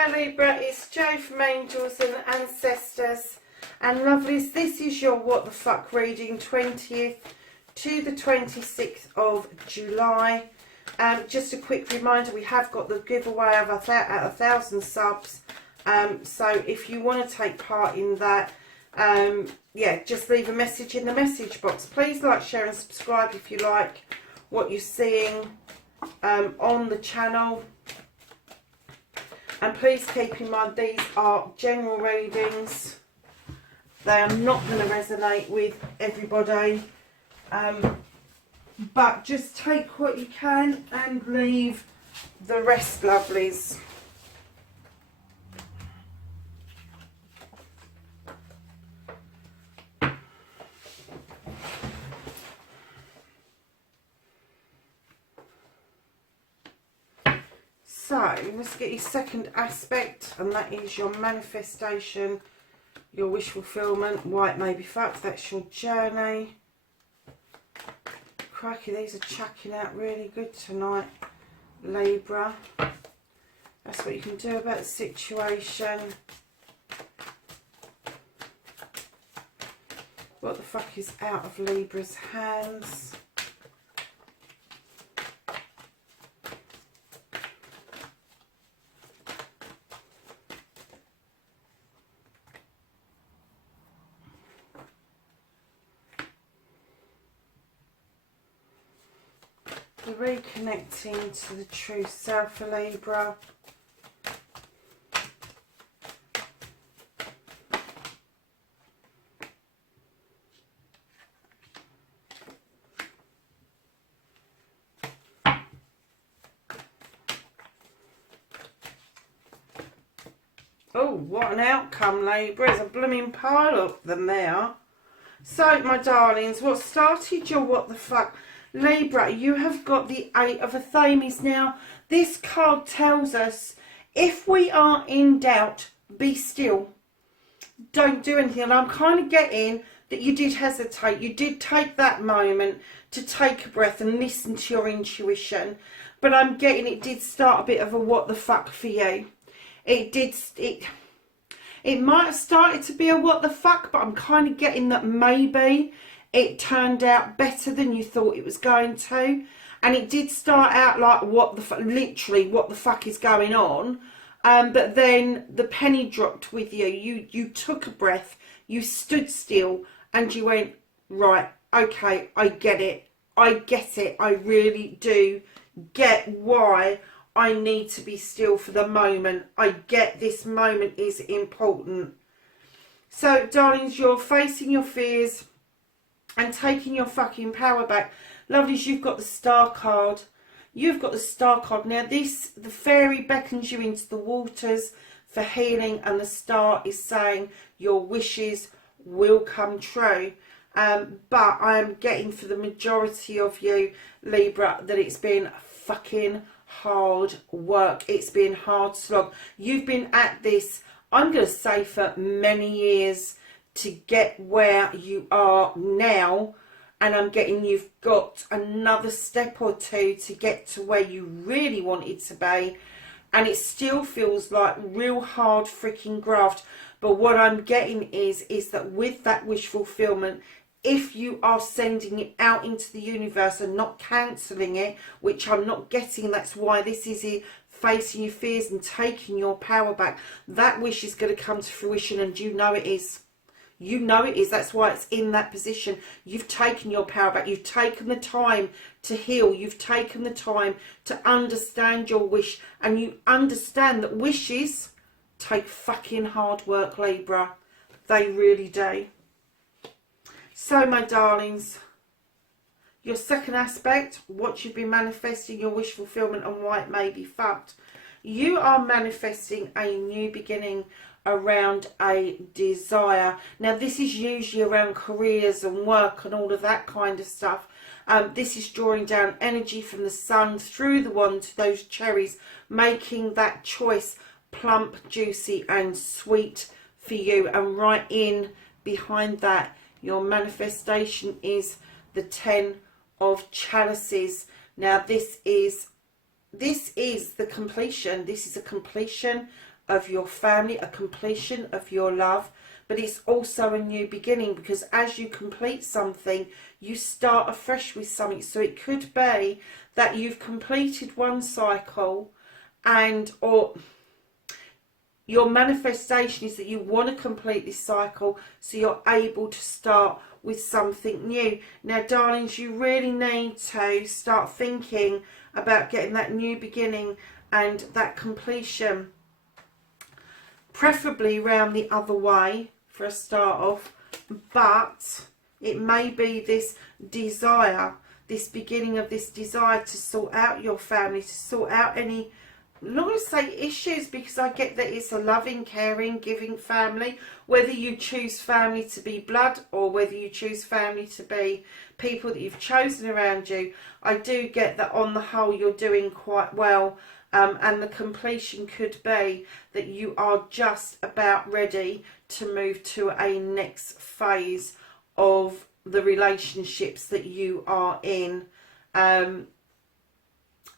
Hi Libra, it's Jo from Angels and Ancestors and Lovelies. This is your What the Fuck reading, 20th to the 26th of July. Just a quick reminder, we have got the giveaway of 1,000 subs. So if you want to take part in that, yeah, just leave a message in the message box. Please like, share and subscribe if you like what you're seeing on the channel. And please keep in mind, these are general readings. They are not going to resonate with everybody. But just take what you can and leave the rest, lovelies. So, let's get your second aspect, and that is your manifestation, your wish fulfillment. Why it may be fucked, that's your journey. Crikey, these are chucking out really good tonight, Libra. That's what you can do about the situation. What the fuck is out of Libra's hands? Reconnecting to the true self for Libra. Oh, what an outcome, Libra. There's a blooming pile of them there. So, my darlings, what started your what the fuck? Libra, you have got the Eight of Athames. Now, this card tells us, if we are in doubt, be still. Don't do anything. And I'm kind of getting that you did hesitate. You did take that moment to take a breath and listen to your intuition. But I'm getting it did start a bit of a what the fuck for you. It might have started to be a what the fuck, but I'm kind of getting that maybe it turned out better than you thought it was going to. And it did start out like, what the fuck, literally, what the fuck is going on? But then the penny dropped with you. You took a breath, you stood still, and you went, right, okay, I get it. I get it. I really do get why I need to be still for the moment. I get this moment is important. So, darlings, you're facing your fears and taking your fucking power back. Lovelies, you've got the Star card. You've got the Star card. Now, the fairy beckons you into the waters for healing, and the Star is saying your wishes will come true. But I am getting for the majority of you, Libra, that it's been fucking hard work. It's been hard slog. You've been at this, I'm going to say, for many years to get where you are now, and I'm getting you've got another step or two to get to where you really wanted to be, and it still feels like real hard freaking graft. But what I'm getting is that with that wish fulfillment, if you are sending it out into the universe and not cancelling it, which I'm not getting, that's why this is it, facing your fears and taking your power back, that wish is going to come to fruition, and you know it is. You know it is. That's why it's in that position. You've taken your power back. You've taken the time to heal. You've taken the time to understand your wish. And you understand that wishes take fucking hard work, Libra. They really do. So, my darlings, your second aspect, what you've been manifesting, your wish fulfillment, and why it may be fucked. You are manifesting a new beginning around a desire. Now, this is usually around careers and work and all of that kind of stuff. This is drawing down energy from the sun through the wand to those cherries, making that choice plump, juicy and sweet for you. And right in behind that, your manifestation is the 10 of Chalices. Now, this is the completion. This is a completion of your family, a completion of your love, but it's also a new beginning, because as you complete something, you start afresh with something. So it could be that you've completed one cycle, and or your manifestation is that you want to complete this cycle so you're able to start with something new. Now, darlings, you really need to start thinking about getting that new beginning and that completion, preferably round the other way for a start off, but it may be this desire, this beginning of this desire to sort out your family, to sort out any, I'm not going to say issues, because I get that it's a loving, caring, giving family, whether you choose family to be blood or whether you choose family to be people that you've chosen around you. I do get that on the whole you're doing quite well, and the completion could be that you are just about ready to move to a next phase of the relationships that you are in.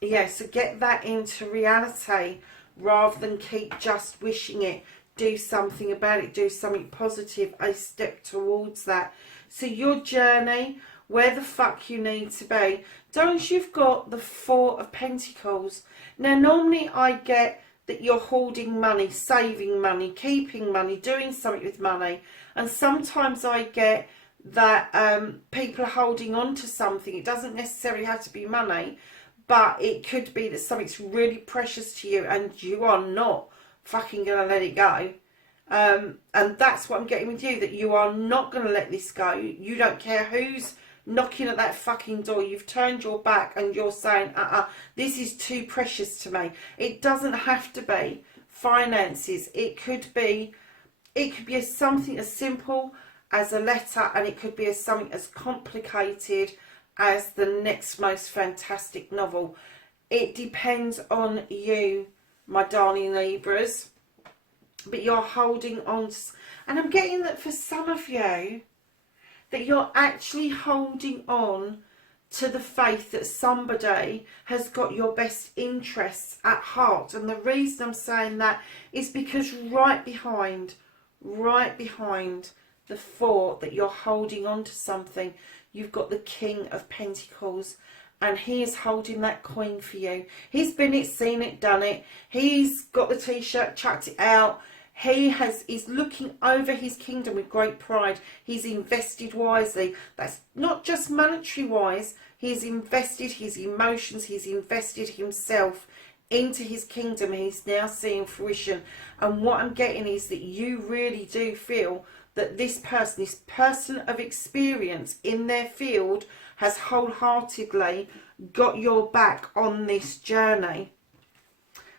Yeah, so get that into reality rather than keep just wishing it. Do something about it. Do something positive. A step towards that. So your journey, where the fuck you need to be. Don't you've got the Four of Pentacles. Now, normally I get that you're hoarding money, saving money, keeping money, doing something with money. And sometimes I get that people are holding on to something. It doesn't necessarily have to be money, but it could be that something's really precious to you and you are not fucking going to let it go. And that's what I'm getting with you, that you are not going to let this go. You don't care who's knocking at that fucking door. You've turned your back and you're saying, this is too precious to me. It doesn't have to be finances. It could be something as simple as a letter, and it could be something as complicated as the next most fantastic novel. It depends on you, my darling Libras. But you're holding on to, and I'm getting that for some of you, that you're actually holding on to the faith that somebody has got your best interests at heart. And the reason I'm saying that is because right behind the Four, that you're holding on to something, you've got the King of Pentacles, and he is holding that coin for you. He's been it, seen it, done it. He's got the t-shirt, chucked it out. He's looking over his kingdom with great pride. He's invested wisely. That's not just monetary wise. He's invested his emotions. He's invested himself into his kingdom. He's now seeing fruition. And what I'm getting is that you really do feel that this person of experience in their field, has wholeheartedly got your back on this journey.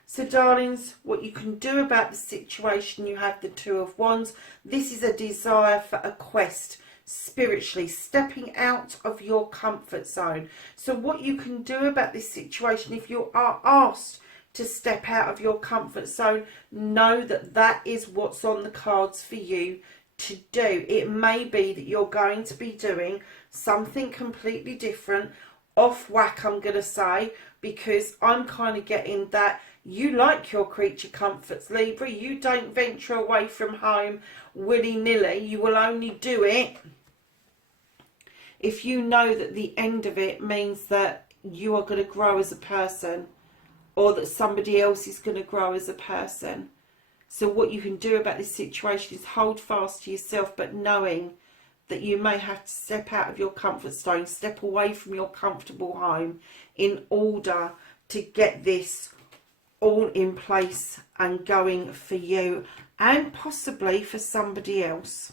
So, darlings, what you can do about the situation, you have the Two of Wands. This is a desire for a quest, spiritually, stepping out of your comfort zone. So what you can do about this situation, if you are asked to step out of your comfort zone, know that that is what's on the cards for you to do. It may be that you're going to be doing something completely different, off whack, I'm going to say, because I'm kind of getting that you like your creature comforts, Libra. You don't venture away from home willy-nilly. You will only do it if you know that the end of it means that you are going to grow as a person, or that somebody else is going to grow as a person. So what you can do about this situation is hold fast to yourself, but knowing that you may have to step out of your comfort zone, step away from your comfortable home in order to get this all in place and going for you and possibly for somebody else.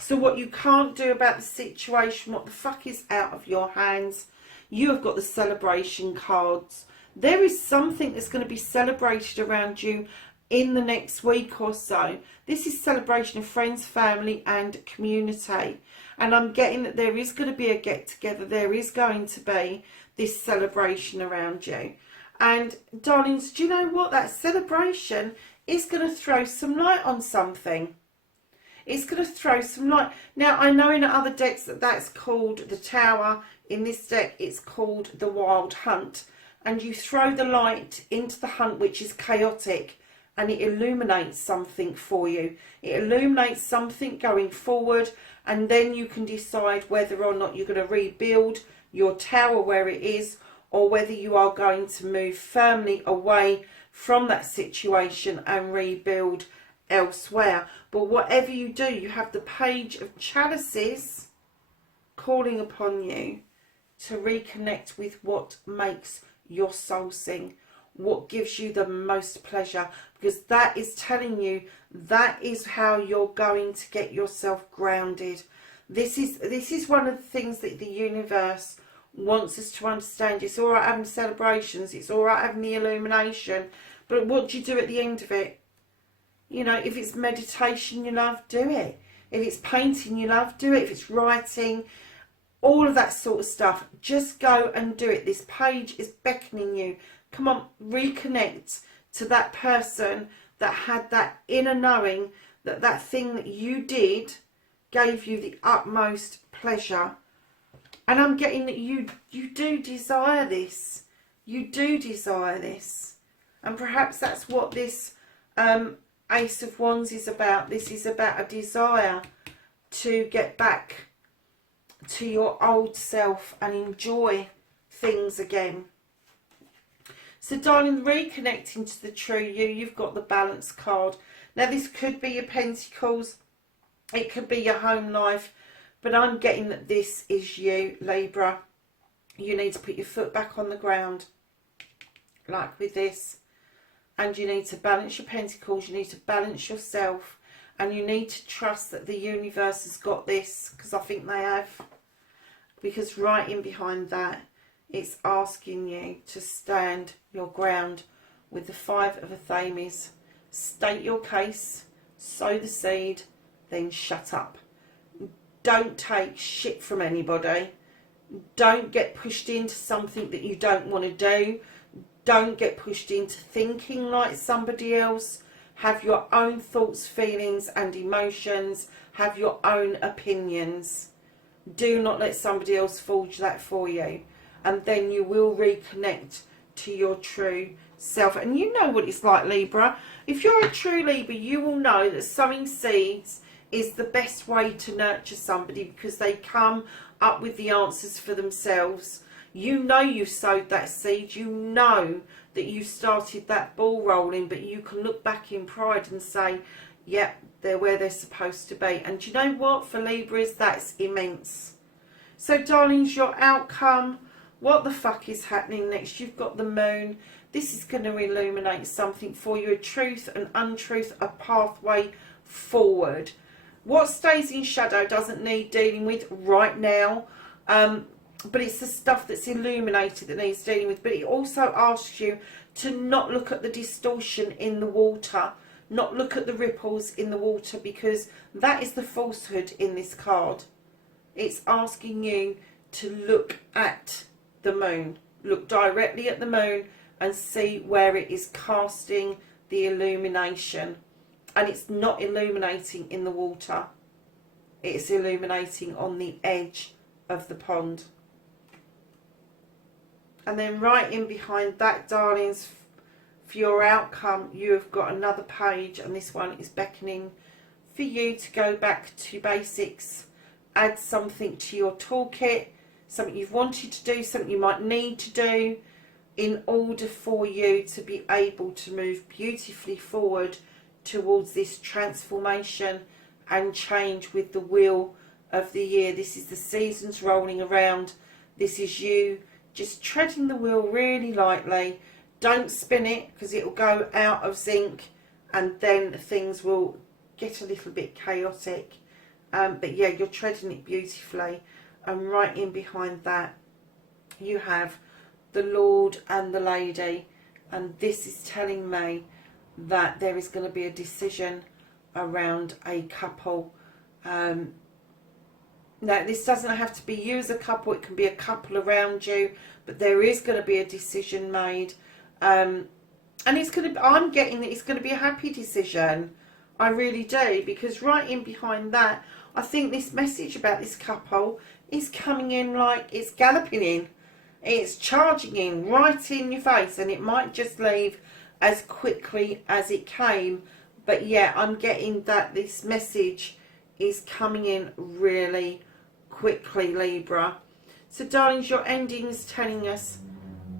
So what you can't do about the situation, what the fuck is out of your hands, you have got the celebration cards. There is something that's going to be celebrated around you in the next week or so. This is celebration of friends, family and community. And I'm getting that there is going to be a get together. There is going to be this celebration around you. And darlings, do you know what? That celebration is going to throw some light on something. It's going to throw some light. Now, I know in other decks that that's called the Tower. In this deck, it's called the Wild Hunt. And you throw the light into the hunt, which is chaotic. and it illuminates something for you. It illuminates something going forward, and then you can decide whether or not you're going to rebuild your tower where it is, or whether you are going to move firmly away from that situation and rebuild elsewhere. But whatever you do, you have the Page of Chalices calling upon you to reconnect with what makes your soul sing, what gives you the most pleasure, because that is telling you that is how you're going to get yourself grounded. This is one of the things that the universe wants us to understand. It's all right having celebrations, it's all right having the illumination, but what do you do at the end of it? You know, if it's meditation you love, do it. If it's painting you love, do it. If it's writing, all of that sort of stuff, just go and do it. This page is beckoning you. Come on, reconnect to that person that had that inner knowing that that thing that you did gave you the utmost pleasure. And I'm getting that you do desire this. You do desire this. And perhaps that's what this Ace of Wands is about. This is about a desire to get back to your old self and enjoy things again. So darling, reconnecting to the true you, you've got the Balance card. Now this could be your Pentacles, it could be your home life, but I'm getting that this is you, Libra. You need to put your foot back on the ground, like with this, and you need to balance your Pentacles, you need to balance yourself, and you need to trust that the universe has got this, because I think they have. Because right in behind that, it's asking you to stand your ground with the Five of Athames. State your case, sow the seed, then shut up. Don't take shit from anybody. Don't get pushed into something that you don't want to do. Don't get pushed into thinking like somebody else. Have your own thoughts, feelings and emotions. Have your own opinions. Do not let somebody else forge that for you. And then you will reconnect to your true self. And you know what it's like, Libra. If you're a true Libra, you will know that sowing seeds is the best way to nurture somebody, because they come up with the answers for themselves. You know you've sowed that seed. You know that you started that ball rolling, but you can look back in pride and say, yep, they're where they're supposed to be. And do you know what? For Libras, that's immense. So, darlings, your outcome, what the fuck is happening next? You've got the Moon. This is going to illuminate something for you, a truth, an untruth, a pathway forward. What stays in shadow doesn't need dealing with right now, but it's the stuff that's illuminated that needs dealing with. But it also asks you to not look at the distortion in the water, not look at the ripples in the water, because that is the falsehood in this card. It's asking you to look at the Moon, look directly at the Moon and see where it is casting the illumination. And it's not illuminating in the water, it's illuminating on the edge of the pond. And then right in behind that, darlings, for your outcome, you have got another page, and this one is beckoning for you to go back to basics, add something to your toolkit, something you've wanted to do, something you might need to do in order for you to be able to move beautifully forward towards this transformation and change with the wheel of the year. This is the seasons rolling around. This is you just treading the wheel really lightly. Don't spin it, because it will go out of sync and then things will get a little bit chaotic. But yeah, you're treading it beautifully. And right in behind that, you have the Lord and the Lady. And this is telling me that there is going to be a decision around a couple. Now, this doesn't have to be you as a couple. It can be a couple around you. But there is going to be a decision made. And it's going to, I'm getting that it's going to be a happy decision. I really do. Because right in behind that, I think this message about this couple is coming in like it's galloping in. It's charging in right in your face. And it might just leave as quickly as it came. But yeah, I'm getting that this message is coming in really quickly, Libra. So darlings, your ending is telling us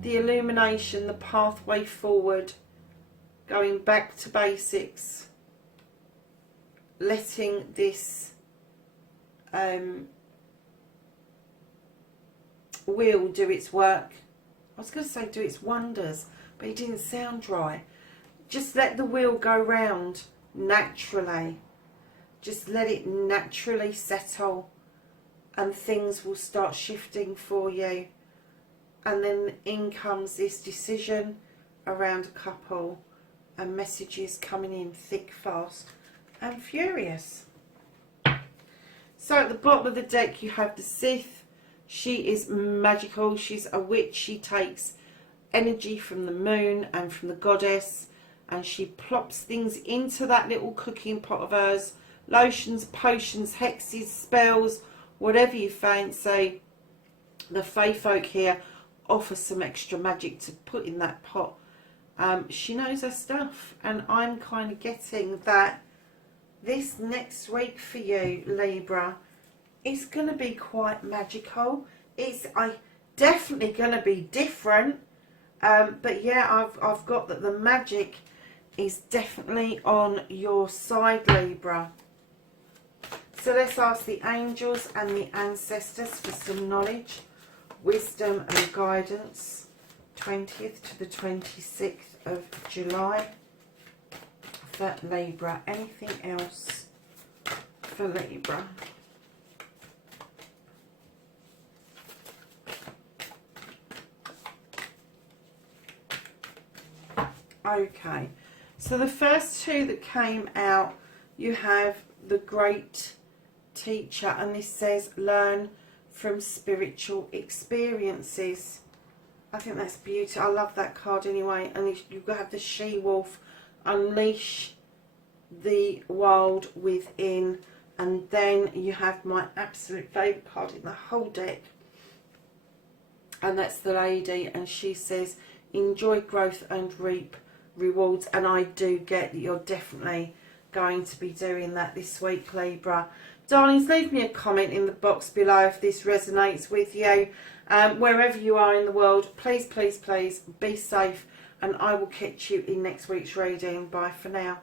the illumination, the pathway forward, going back to basics, letting this wheel do its work. I was going to say do its wonders, but it didn't sound right. Just let the wheel go round naturally. Just let it naturally settle, and things will start shifting for you. And then in comes this decision around a couple, and messages coming in thick, fast and furious. So at the bottom of the deck you have the Sith. She is magical. She's a witch. She takes energy from the moon and from the goddess, and she plops things into that little cooking pot of hers. Lotions, potions, hexes, spells, whatever you fancy. The Fae folk here offer some extra magic to put in that pot. She knows her stuff, and I'm kind of getting that this next week for you, Libra, is going to be quite magical. It's definitely going to be different, but yeah, I've got that the magic is definitely on your side, Libra. So let's ask the angels and the ancestors for some knowledge, wisdom and guidance. 20th to the 26th of July for Libra. Anything else for Libra? Okay, so the first two that came out, you have the Great Teacher, and this says learn from spiritual experiences. I think that's beautiful. I love that card anyway. And you've got to have the she-wolf, unleash the world within. And then you have my absolute favourite card in the whole deck, and that's the Lady, and she says enjoy growth and reap rewards. And I do get that you're definitely going to be doing that this week, Libra. Darlings, leave me a comment in the box below if this resonates with you. Wherever you are in the world, please, please, please be safe, and I will catch you in next week's reading. Bye for now.